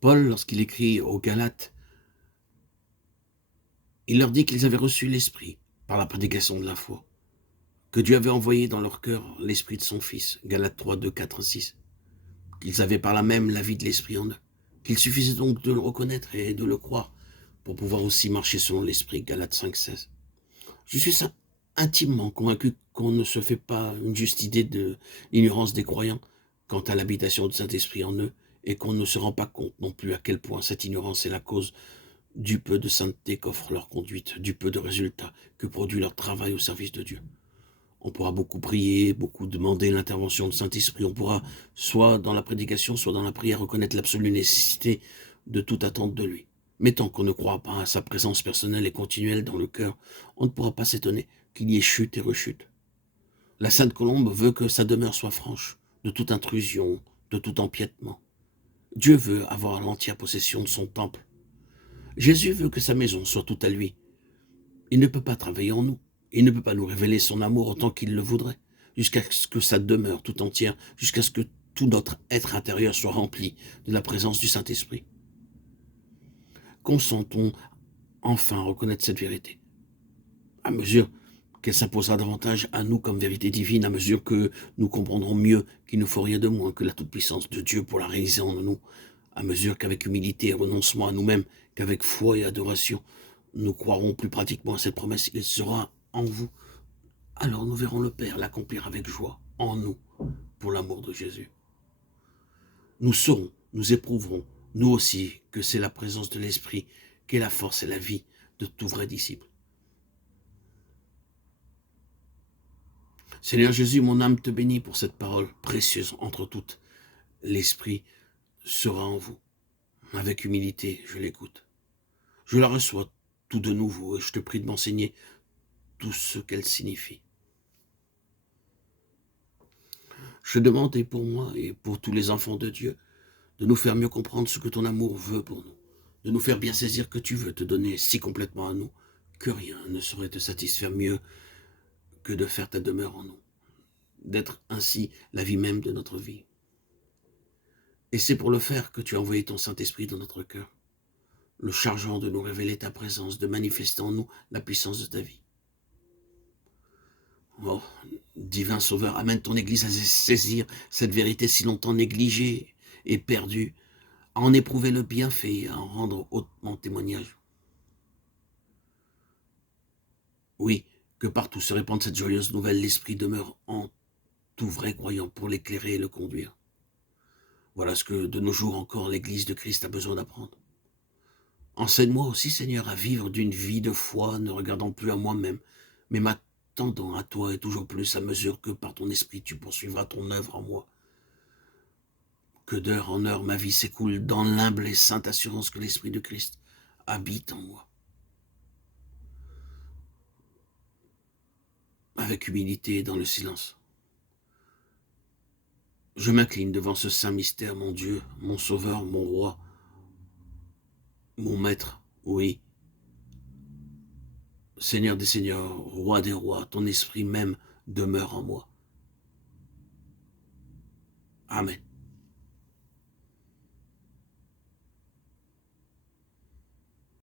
Paul, lorsqu'il écrit aux Galates, il leur dit qu'ils avaient reçu l'Esprit par la prédication de la foi, que Dieu avait envoyé dans leur cœur l'Esprit de son Fils, Galates 3, 2, 4, 6, qu'ils avaient par là même la vie de l'Esprit en eux, qu'il suffisait donc de le reconnaître et de le croire pour pouvoir aussi marcher selon l'Esprit, Galates 5, 16. Je suis intimement convaincu qu'on ne se fait pas une juste idée de l'ignorance des croyants quant à l'habitation du Saint-Esprit en eux, et qu'on ne se rend pas compte non plus à quel point cette ignorance est la cause du peu de sainteté qu'offre leur conduite, du peu de résultats que produit leur travail au service de Dieu. On pourra beaucoup prier, beaucoup demander l'intervention du Saint-Esprit, on pourra, soit dans la prédication, soit dans la prière, reconnaître l'absolue nécessité de toute attente de lui. Mais tant qu'on ne croit pas à sa présence personnelle et continuelle dans le cœur, on ne pourra pas s'étonner qu'il y ait chute et rechute. La Sainte Colombe veut que sa demeure soit franche de toute intrusion, de tout empiètement. Dieu veut avoir l'entière possession de son temple. Jésus veut que sa maison soit toute à lui. Il ne peut pas travailler en nous. Il ne peut pas nous révéler son amour autant qu'il le voudrait, jusqu'à ce que sa demeure tout entière, jusqu'à ce que tout notre être intérieur soit rempli de la présence du Saint-Esprit. Consentons enfin reconnaître cette vérité, à mesure qu'elle s'imposera davantage à nous comme vérité divine, à mesure que nous comprendrons mieux qu'il ne faut rien de moins que la toute-puissance de Dieu pour la réaliser en nous, à mesure qu'avec humilité et renoncement à nous-mêmes, qu'avec foi et adoration, nous croirons plus pratiquement à cette promesse. Il sera en vous. Alors nous verrons le Père l'accomplir avec joie en nous, pour l'amour de Jésus. Nous saurons, nous éprouverons, nous aussi, que c'est la présence de l'Esprit qui est la force et la vie de tout vrai disciple. Seigneur Jésus, mon âme te bénit pour cette parole précieuse entre toutes. L'Esprit sera en vous. Avec humilité, je l'écoute. Je la reçois tout de nouveau et je te prie de m'enseigner tout ce qu'elle signifie. Je demande, et pour moi et pour tous les enfants de Dieu, de nous faire mieux comprendre ce que ton amour veut pour nous, de nous faire bien saisir que tu veux te donner si complètement à nous, que rien ne saurait te satisfaire mieux que de faire ta demeure en nous, d'être ainsi la vie même de notre vie. Et c'est pour le faire que tu as envoyé ton Saint-Esprit dans notre cœur, le chargeant de nous révéler ta présence, de manifester en nous la puissance de ta vie. Oh, divin Sauveur, amène ton Église à saisir cette vérité si longtemps négligée et perdue, à en éprouver le bienfait et à en rendre hautement témoignage. Oui, que partout se répande cette joyeuse nouvelle, l'Esprit demeure en tout vrai croyant pour l'éclairer et le conduire. Voilà ce que de nos jours encore l'Église de Christ a besoin d'apprendre. Enseigne-moi aussi, Seigneur, à vivre d'une vie de foi, ne regardant plus à moi-même, mais m'attendant à toi et toujours plus à mesure que par ton Esprit tu poursuivras ton œuvre en moi. Que d'heure en heure ma vie s'écoule dans l'humble et sainte assurance que l'Esprit de Christ habite en moi. Avec humilité et dans le silence. Je m'incline devant ce saint mystère, mon Dieu, mon Sauveur, mon Roi, mon Maître, oui. Seigneur des Seigneurs, Roi des Rois, ton Esprit même demeure en moi. Amen.